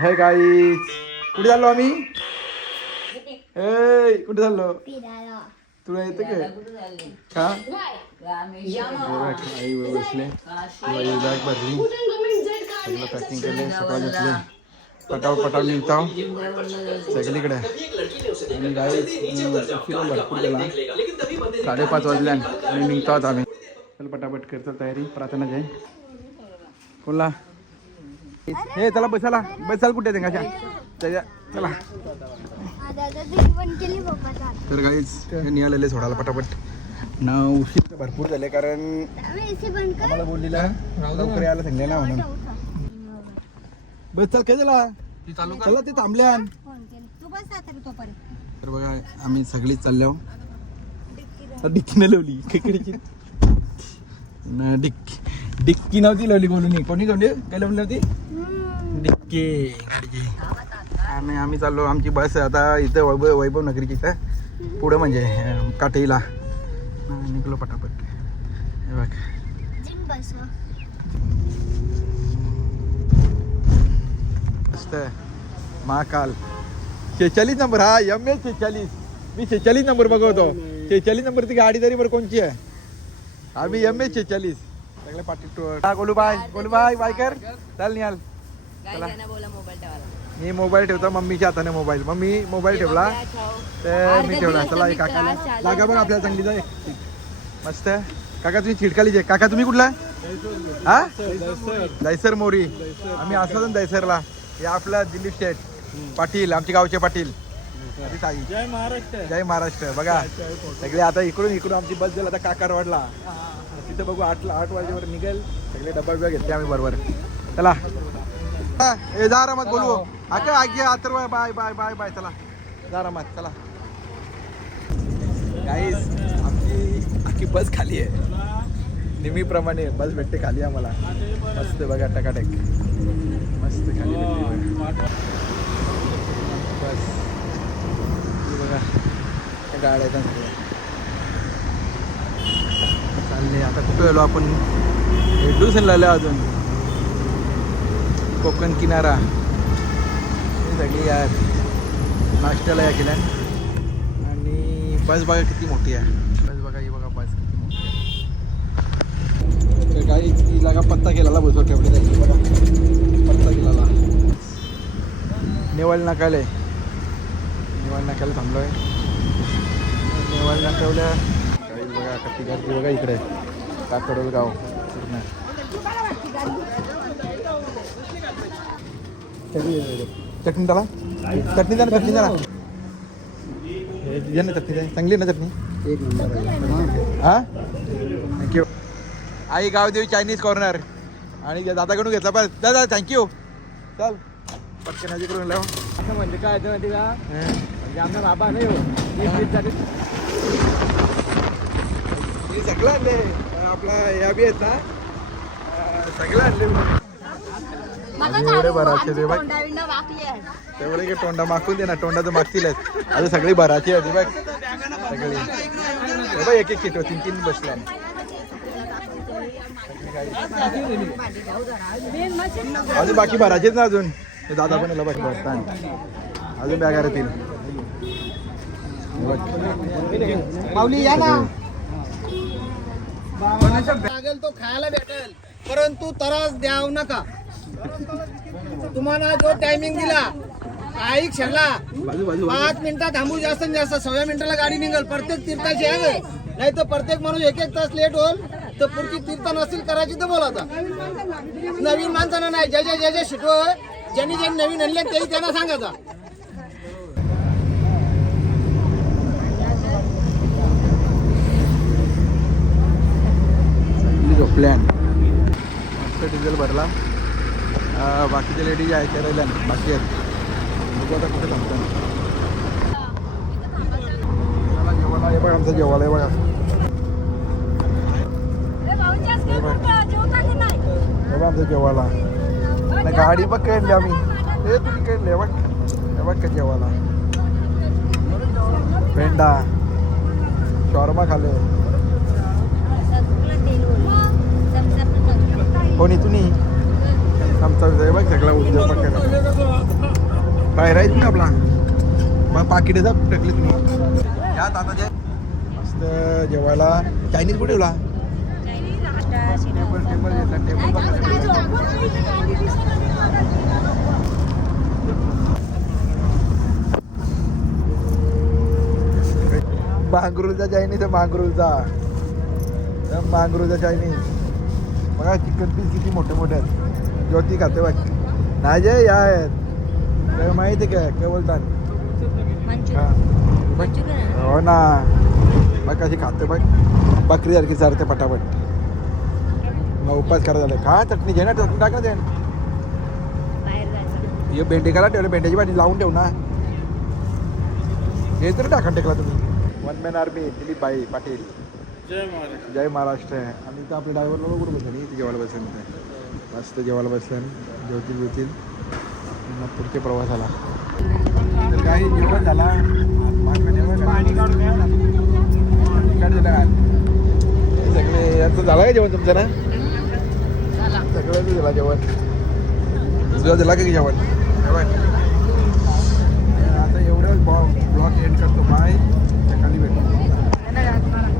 हे गाईज कुठे चाललो आम्ही? कुठे चाललो? तुला येतं का? आई बसले बॅग भरली सगळं पॅकिंग केले सकाळी घेतले पटाव निघताव सगळीकडे आणि गाडी फिरून भरपूर गेला 5:30 वाजल्या आणि निघतो आहोत आम्ही. चल पटापट करतो तयारी प्रार्थना जय कोणला हे चला बसाल कुठे ते कशा त्याच्या चला. तर काहीच निघालेले सोडायला पटापट ना उशीर भरपूर झाले कारण आम्हाला बोललेला लवकर यायला सांगले ना म्हणून. बस चल काय झाला चला ते थांबल्या. तर बघा आम्ही सगळीच चाललो डिक्की न लावली खेकडीची डिक्की नव्हती लावली बोलून कोणी काय लावली नव्हती डिक्की गाडीची. आणि आम्ही चाललो आमची बस आता इथं वैभव नगरीची इथं पुढं म्हणजे काटेला निघलो पटापट. हे बघ मस्त महाकाल 46 नंबर हा MS 46 मी 46 नंबर बघवतो 46 नंबरची गाडी तरी बरं कोणची आहे आम्ही MS 46 सगळे पाठी गोलू बाय बायकर चल निहाल चला. मी मोबाईल ठेवतो मम्मीच्या हाताने मम्मी मोबाईल ठेवला तर मी ठेवला. चला काकाला जागा बघ आपल्याला चांगली जाय मस्त. काका तुम्ही चिडकालीचे काका तुम्ही कुठला हा दहिसर मोरी आम्ही असलो ना दहिसरला. हे आपला दिलीप शेठ पाटील आमचे गावचे पाटील जय महाराष्ट्र. बघा सगळे आता इकडून आमची बस झाली आता काकार वाढला तिथं बघू 8 वाजेवर निघेल सगळे डब्बा बिब्बा घेतले आम्ही बरोबर. चला जा आरामात बोलू आगे आतर बाय बाय बाय बाय चला जा आरामात चला. गाईस आमची बस खाली आहे नेहमीप्रमाणे बस भेटते खाली आम्हाला मस्त बघा टकाटक मस्त खाली भेटते बस बघा गाड्या सगळ्या चालले. आता कुठे आलो आपण हेडूसन आलो अजून कोकण किनारा हे सगळी यार नाश्त्याला या केल्या. आणि बस बघा किती मोठी आहे बस बघा ही बघा बस किती मोठी आहे. काही ती जागा पत्ता केलेला बसवर ठेवले त्याची बघा पत्ता केलेला नेवाळ नाकाले थांबलो आहे नेवाळ नाकावल्या काही बघा कशी गर्दी बघा इकडे काकडोल गाव पूर्ण चटणी त्याला चटणी द्या ना चटणी चांगली ना चटणी एक नंबर हा थँक्यू. आई गावदेवी चायनीज कॉर्नर आणि दादाकडून घेतला पाहिजे दादा थँक्यू. चल पटकन हाजी करून लाव असं म्हणजे काय माहिती का म्हणजे आमचा बाबा नाही हो सगळं आणले आपला या बी आहेत ना सगळं आणले एवढे भराचे ते बघ तेवढे की तोंडा मागून दे ना तोंडाचं मागतीलच आता सगळी भराची होती बघ सगळी बघ एक एक किट 3 बसल्या अजून बाकी भरायचेच ना अजून दादा पण याला बाकी भरतात अजून बॅगा राहतील माऊली या ना लागेल तो खायला भेटेल परंतु त्रास द्याव नका. तुम्हाला जो टायमिंग दिला काही क्षणला 5 मिनिटात थांबू जास्तीत जास्त 6 मिनिटाला गाडी निघेल प्रत्येक तीर्थाची आहे नाही तर प्रत्येक माणूस 1-1 तास लेट होईल तर पुढची तीर्थ नसतील करायची तर बोलाता नवीन माणसांना नाही ज्याच्या शिटो ज्यांनी नवीन आणले तेही त्यांना सांगायचा. प्लॅन मस्त डिझेल भरला बाकीच्या लेडीज आहे करायला बाकी आहेत बघू आता कुठे थांबतो. जेवायला हे बघा आमचं जेवायला हे बघा आमचं जेवायला गाडी बघ काढली आम्ही हे तुम्ही काढले बघ हे बघ का जेवायला पेंडा शॉर्मा खाल्ले कोणी तुम्ही आमचा आहे बघ सगळा उद्योग बाहेर आहेत ना आपला मग पाकिटेचा टाकले तुम्ही यात आता जे मस्त जेवायला चायनीज कुठे ठेवला टेबल टेबल घेतला टेबल मांगरूलचा चायनीज आहे मांगरूलचा चायनीज बघा चिकन पीस किती मोठे मोठे आहेत ज्योती खाते बघ नाही जे या आहेत माहिती आहे काय बोलतात हो ना बघ कशी खाते बघ बकरी सारखी चालते पटापट मग उपास करा झाले खा चटणी घे ना चटणी टाक ना ते हे भेंडीकाला ठेवलं भेंड्याची भाजी लावून ठेव ना हे तरी टाका टेकला तुम्ही वन मॅन आर्मी दिलीप भाई पाटील जय महाराष्ट्र आहे आणि इथं आपल्या ड्रायव्हरला कुठं बसलं नाही जेवायला बसलं नाही मस्त जेवायला बसलं जेवतील मग पुढच्या प्रवासाला तर काही जेवण झाला सगळे यांचं झालं का जेवण तुमचं ना सगळ्यांचं झालं जेवण तुझं झाला का जेवण आता एवढंच ब्लॉग एंड करतो बाय खाली भेटू